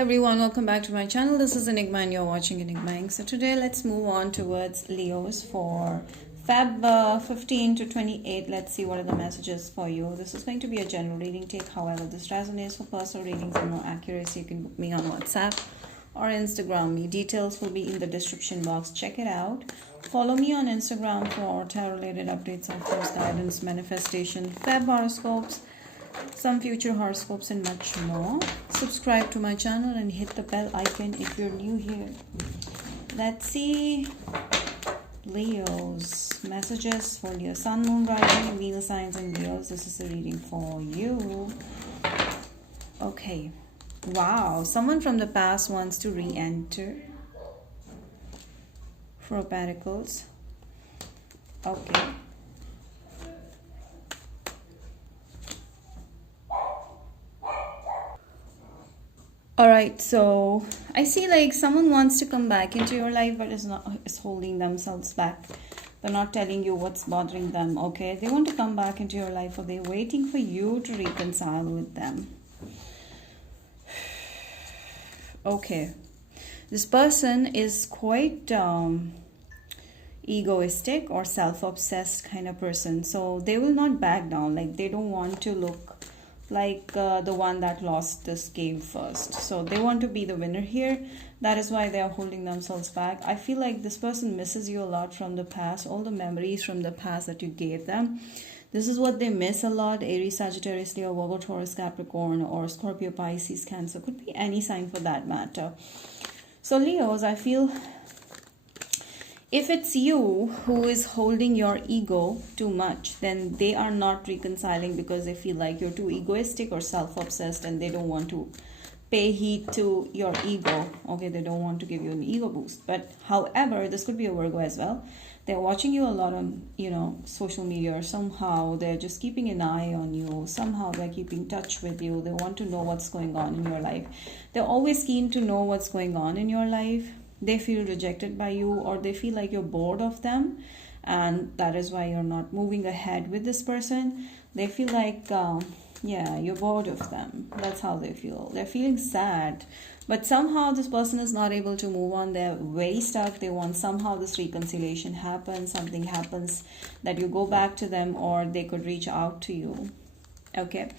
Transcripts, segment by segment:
everyone, welcome back to my channel. This is Enigma and you're watching Enigma Inc. So today let's move on towards Leos for Feb 15 to 28. Let's see what are the messages for you. This is going to be a general reading. Take however this resonates. For personal readings and more accuracy, you can book me on WhatsApp or Instagram me. Details will be in the description box. Check it out. Follow me on Instagram for tarot related updates, offers, guidance, manifestation, Feb horoscopes, some future horoscopes and much more. Subscribe to my channel and hit the bell icon if you're new here. Let's see Leo's messages for your sun, moon, rising, Venus signs and Leos. This is a reading for you. Okay. Wow. Someone from the past wants to re-enter. Four of Pentacles. Okay. Alright, so I see like someone wants to come back into your life but is holding themselves back. They're not telling you what's bothering them, okay? They want to come back into your life or they're waiting for you to reconcile with them. Okay. This person is quite egoistic or self-obsessed kind of person. So they will not back down. Like they don't want to look like the one that lost this game first. So they want to be the winner here. That is why they are holding themselves back. I feel like this person misses you a lot from the past. All the memories from the past that you gave them. This is what they miss a lot. Aries, Sagittarius, Leo, Virgo, Taurus, Capricorn, or Scorpio, Pisces, Cancer. Could be any sign for that matter. So Leos, I feel if it's you who is holding your ego too much, then they are not reconciling because they feel like you're too egoistic or self-obsessed and they don't want to pay heed to your ego. Okay, they don't want to give you an ego boost. But however, this could be a Virgo as well. They're watching you a lot on, social media, or somehow they're just keeping an eye on you. Somehow they're keeping touch with you. They want to know what's going on in your life. They're always keen to know what's going on in your life. They feel rejected by you or they feel like you're bored of them. And that is why you're not moving ahead with this person. They feel like, you're bored of them. That's how they feel. They're feeling sad. But somehow this person is not able to move on. They're very stuck. They want somehow this reconciliation happens. Something happens that you go back to them or they could reach out to you. Okay.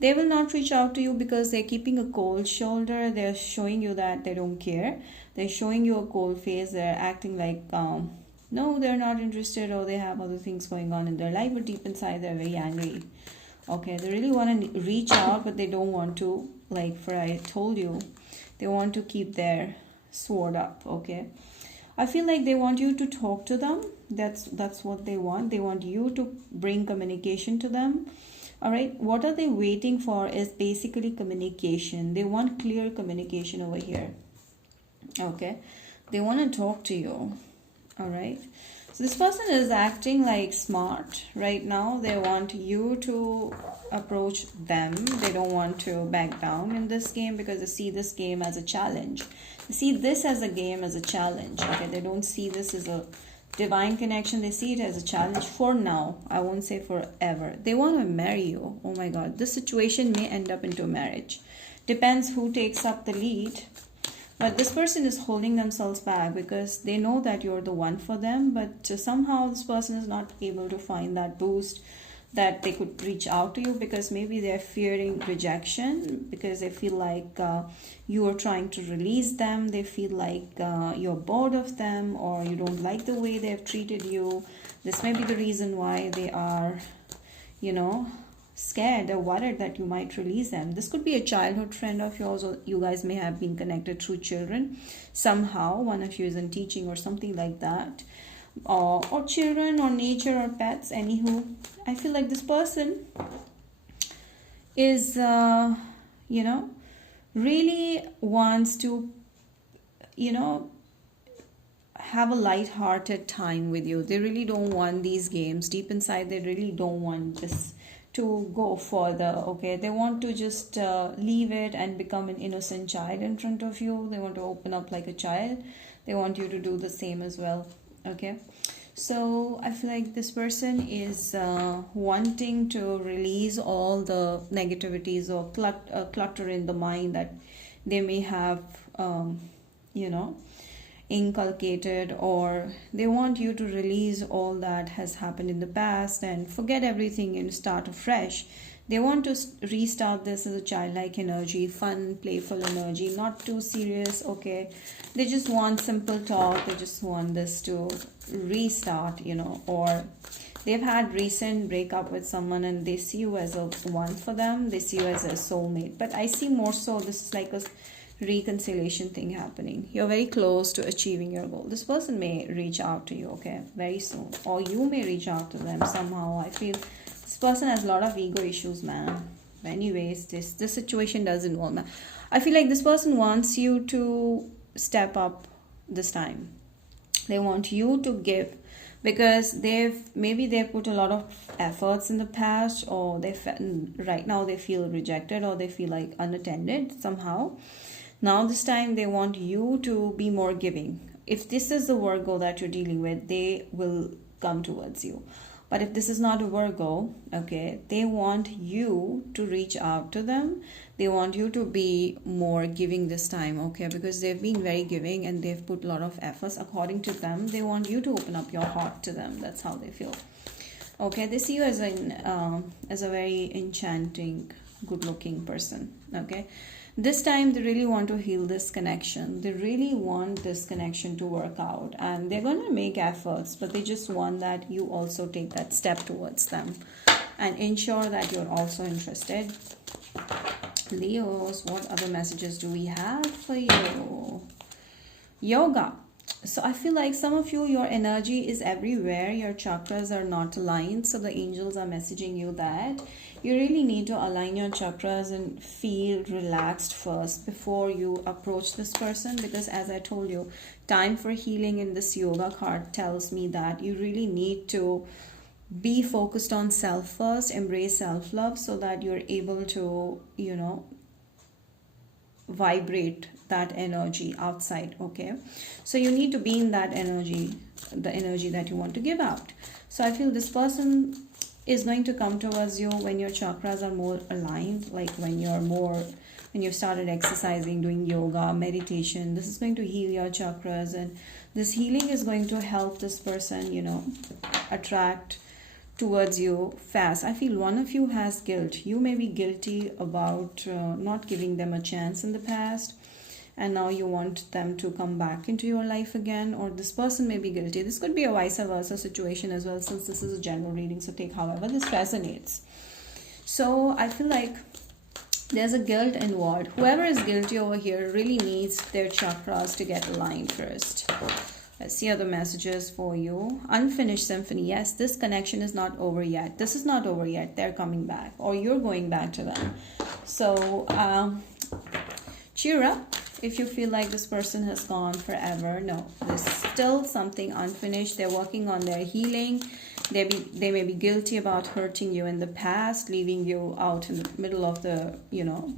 They will not reach out to you because they're keeping a cold shoulder. They're showing you that they don't care. They're showing you a cold face. They're acting like, no, they're not interested or they have other things going on in their life. But deep inside, they're very angry. Okay, they really want to reach out, but they don't want to, I told you, they want to keep their sword up, okay? I feel like they want you to talk to them. That's what they want. They want you to bring communication to them. All right, what are they waiting for is basically communication. They want clear communication over here. Okay, they want to talk to you. All right, so this person is acting like smart right now. They want you to approach them. They don't want to back down in this game because they see this game as a challenge. They see this as a game, as a challenge. Okay, they don't see this as a divine connection. They see it as a challenge for now. I won't say forever. They want to marry you. Oh my God, this situation may end up into marriage. Depends who takes up the lead. But this person is holding themselves back because they know that you're the one for them. But somehow this person is not able to find that boost that they could reach out to you because maybe they're fearing rejection because they feel like you are trying to release them. They feel like you're bored of them or you don't like the way they've treated you. This may be the reason why they are, scared or worried that you might release them. This could be a childhood friend of yours or you guys may have been connected through children. Somehow one of you is in teaching or something like that. Or children or nature or pets. Anywho, I feel like this person is, really wants to, have a light-hearted time with you. They really don't want these games. Deep inside, they really don't want this to go further. Okay, they want to just leave it and become an innocent child in front of you. They want to open up like a child. They want you to do the same as well. Okay, So I feel like this person is wanting to release all the negativities or clutter in the mind that they may have you know, inculcated, or they want you to release all that has happened in the past and forget everything and start afresh. They want to restart this as a childlike energy, fun, playful energy, not too serious, okay? They just want simple talk, they just want this to restart, you know, or they've had recent breakup with someone and they see you as a one for them, they see you as a soulmate. But I see more so this is like a reconciliation thing happening. You're very close to achieving your goal. This person may reach out to you, okay, very soon, or you may reach out to them somehow. I feel this person has a lot of ego issues, man. Anyways, this situation does involve, man. I feel like this person wants you to step up this time. They want you to give, because they've put a lot of efforts in the past, or right now they feel rejected, or they feel like unattended somehow. Now this time they want you to be more giving. If this is the Virgo that you're dealing with, they will come towards you. But if this is not a Virgo, okay, they want you to reach out to them. They want you to be more giving this time, okay, because they've been very giving and they've put a lot of efforts. According to them, they want you to open up your heart to them. That's how they feel. Okay, they see you as a very enchanting, good-looking person, okay. This time they really want to heal this connection. They really want this connection to work out, and they're going to make efforts, but they just want that you also take that step towards them and ensure that you're also interested. Leos, what other messages do we have for you? Yoga. So I feel like some of you, your energy is everywhere. Your chakras are not aligned. So the angels are messaging you that you really need to align your chakras and feel relaxed first before you approach this person. Because as I told you, time for healing in this yoga card tells me that you really need to be focused on self first, embrace self-love, so that you're able to, you know, vibrate that energy outside, okay? So you need to be in that energy, the energy that you want to give out. So I feel this person is going to come towards you when your chakras are more aligned, like when you've started exercising, doing yoga, meditation. This is going to heal your chakras, and this healing is going to help this person, you know, attract towards you fast. I feel one of you has guilt. You may be guilty about not giving them a chance in the past, and now you want them to come back into your life again, or this person may be guilty. This could be a vice versa situation as well, since this is a general reading, so take however this resonates. So I feel like there's a guilt involved. Whoever is guilty over here really needs their chakras to get aligned first. Let's see other messages for you. Unfinished symphony. Yes, this connection is not over yet. This is not over yet. They're coming back, or you're going back to them. So cheer up if you feel like this person has gone forever. No, there's still something unfinished. They're working on their healing. They may be guilty about hurting you in the past, leaving you out in the middle of the, you know,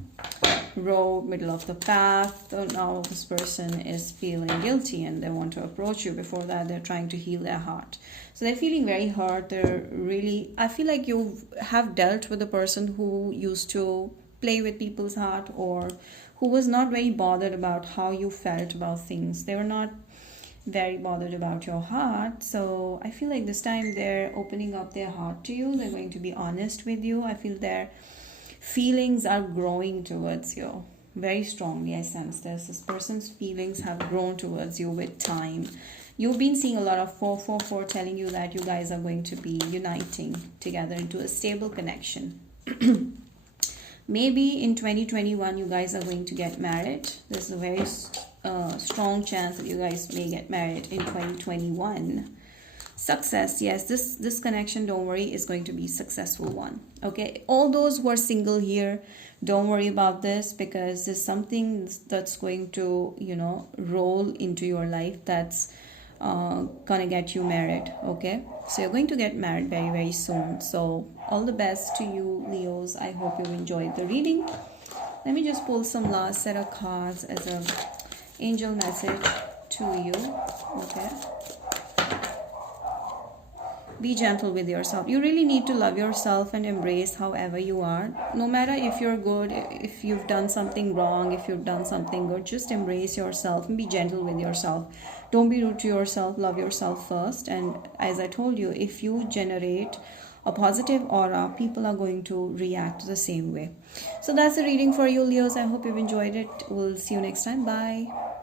road, middle of the path. So now this person is feeling guilty and they want to approach you. Before that, they're trying to heal their heart. So they're feeling very hurt. They're really, I feel like you have dealt with a person who used to play with people's heart, or who was not very bothered about how you felt about things. They were not very bothered about your heart. So I feel like this time they're opening up their heart to you. They're going to be honest with you. I feel their feelings are growing towards you very strongly. I sense this person's feelings have grown towards you with time. You've been seeing a lot of 444 telling you that you guys are going to be uniting together into a stable connection. Maybe in 2021 you guys are going to get married. There's a very strong chance that you guys may get married in 2021. Success. Yes, this connection, don't worry, is going to be a successful one. Okay, all those who are single here, don't worry about this, because there's something that's going to, you know, roll into your life that's gonna get you married. Okay, so you're going to get married very, very soon. So all the best to you, Leos. I hope you enjoyed the reading. Let me just pull some last set of cards as a angel message to you. Okay, Be gentle with yourself. You really need to love yourself and embrace however you are. No matter if you're good, if you've done something wrong, if you've done something good, just embrace yourself and be gentle with yourself. Don't be rude to yourself. Love yourself first. And as I told you, if you generate a positive aura, people are going to react the same way. So that's the reading for you, Leos. I hope you've enjoyed it. We'll see you next time. Bye.